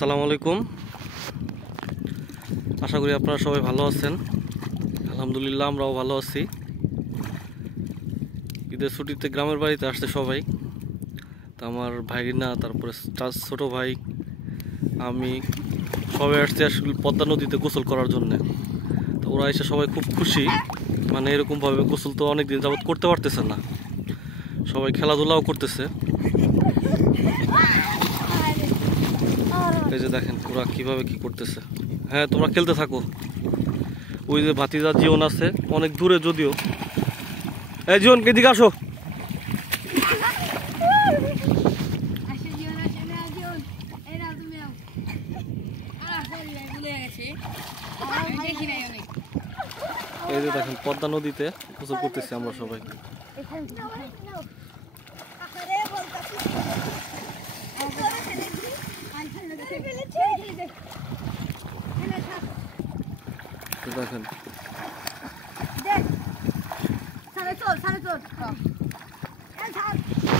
আসসালামু আলাইকুম। আশা করি আপনারা সবাই ভালো আছেন। আলহামদুলিল্লাহ আমরাও ভালো আছি। ঈদের ছুটিতে গ্রামের বাড়িতে আসছে সবাই। তা আমার ভাইনা, তারপরে ছোট ভাই, আমি সবাই আসছে আসলে পদ্মা নদীতে গোসল করার জন্য। তো ওরা এসে সবাই খুব খুশি, মানে এরকমভাবে গোসল তো অনেকদিন যাবত করতে পারতেছে না। সবাই খেলাধুলাও করতেছে। এই যে দেখেন ওরা কিভাবে কি করতেছে। হ্যাঁ, তোমরা খেলতে থাকো। ওই যে ভাতিজা জীবন আছে অনেক দূরে যদিও। এই জীবন, এদিকে আসো। এই যে দেখেন পদ্মা নদীতে গোসল করতেছি আমরা সবাই। দেখেন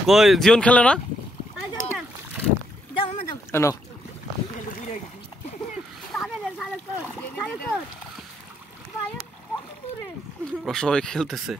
কই জীবন খেলে না? সবাই খেলতেছে।